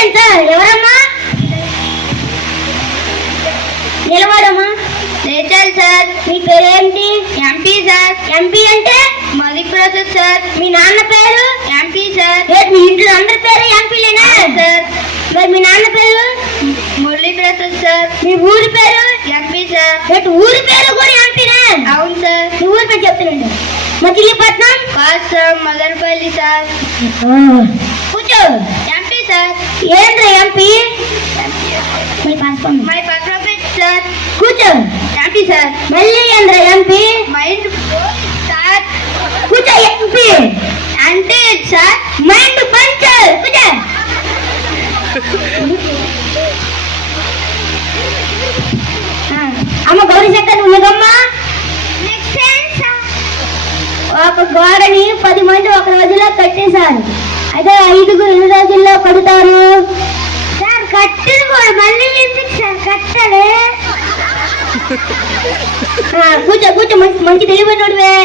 కూర్చోండి సార్. ఎవరమ్మా? నిలబడమ్మా. లేచాలి సార్. మీ పేరేంటి? MP sir. ఎంపీ అంటే? మధుప్రసాద్ సార్. మీ నాన్న పేరు? MP sir. మీ ఇంట్లో అందరి పేరు ఎంపీలేనా సార్? మరి మీ నాన్న పేరు? మురళీప్రసాద్ సార్. మీ ఊరి పేరు? MP sir. ఊరి పేరు కూడా ఎంపీనే? అవును సార్. మీ ఊరి పేరు చెప్తానండి. మచిలీపట్నం? కాదు సార్, మదనపల్లి సార్. కూర్చో. MP sir. ఏంద్ర ఎంపీ? మై పక్కన సార్. కూర్చో. MP sir. మళ్ళీ ఏంద్ర ఎంపీ? Mind sir. కూర్చో. ఎంపీ అంటే సార్ మైండ్ పంచర్. కూర్చో. అమ్మ గౌరీ శంకర్ ఉన్నదమ్మా. ఒక గోడని 10 మంది ఒక రోజులో కట్టేశారు. అయితే 5 ఎన్ని రోజుల్లో కడుతారు సార్? కట్టిన కూడా మళ్ళీ ఎందుకు సార్ కట్టాలి? కూర్చో కూర్చో. మంచి తెలివైనడువే.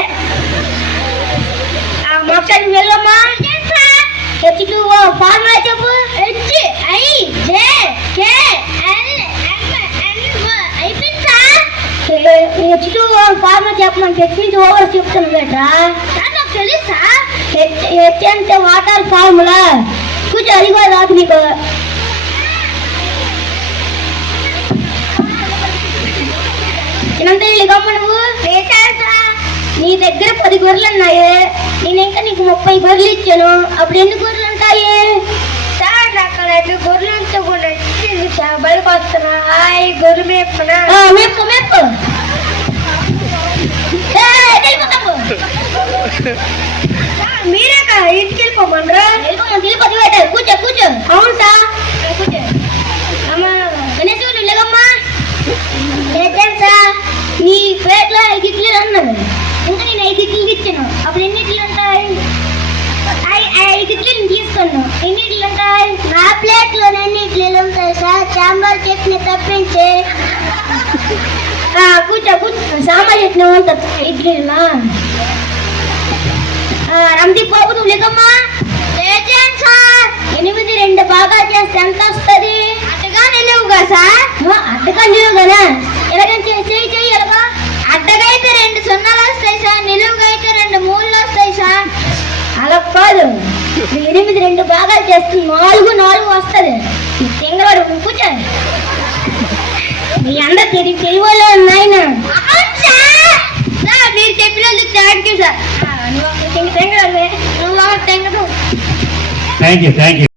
మొక్కలు వెళ్ళమ్మా. H2O ఫార్ములా చెప్పు. H2O ఫార్ములా చెప్పమని తెప్పించి ఓవర్ చెప్తాను బేటా. నాకు తెలుసా? H అంటే వాటర్ ఫార్ములా. కూర్చో. అది కూడా రాదు నీకు. గమ్మ నువ్వు నీ దగ్గర 10 గొర్రెలు ఉన్నాయి. నేను ఇంకా నీకు 30 గొర్రెలు ఇచ్చాను. అప్పుడు ఎన్ని గొర్రెలు ఉంటాయి సార్? అక్కడ గొర్రెలతో కూడా బయటకు వస్తున్నా. గొర్రె మేపునా? మేపు మేపు. మీరే ఇంటికి వెళ్ళిపోమరా? వెళ్ళిపోతే పెట్టారు. కూర్చో కూర్చో. అవును సార్. కూర్చో అమ్మా. గణేశుడు లేదమ్మా. సార్ నీ ప్లేట్లో 5 ఇడ్లీలు అన్నారు. ఇంకా నేను 5 ఇడ్లీలు ఇచ్చాను. అప్పుడు ఎన్ని ఇడ్లీలు ఉంటాయి? 5 ఇడ్లీలు తీసుకున్నాను. ఎన్ని ఇడ్లీలు ఉంటాయి? నా ప్లేట్లో ఎన్ని ఇడ్లీలు ఉంటాయి సార్? సాంబార్ చట్నీ తప్పించి. కూర్చో కూర్చో. సాంబార్ చట్నీ ఉంటుంది ఇడ్లీలా. రందీప్ బాబు నువ్వు లేకమ్మా. సార్ 8 2 బాగా చేస్తే ఎంత వస్తుంది? అడ్డగా నిలువుగా సార్? అడ్డగా నిలువుగానా? ఎలాగంటే చెయ్యి ఎలాగా? అడ్డగా అయితే 2 సున్నాలు వస్తాయి సార్. నిలువుగా అయితే 2 మూలలు వస్తాయి సార్. అలా కాదు. 8 2 భాగాలు చేస్తే 4 4 వస్తుంది. తెంగవాడు కూర్చో. మీ అందరు తెలియలో నాయన. మీరు చెప్పినందుకు థ్యాంక్ యూ సార్. నువ్వు తెంగడు. Thank you.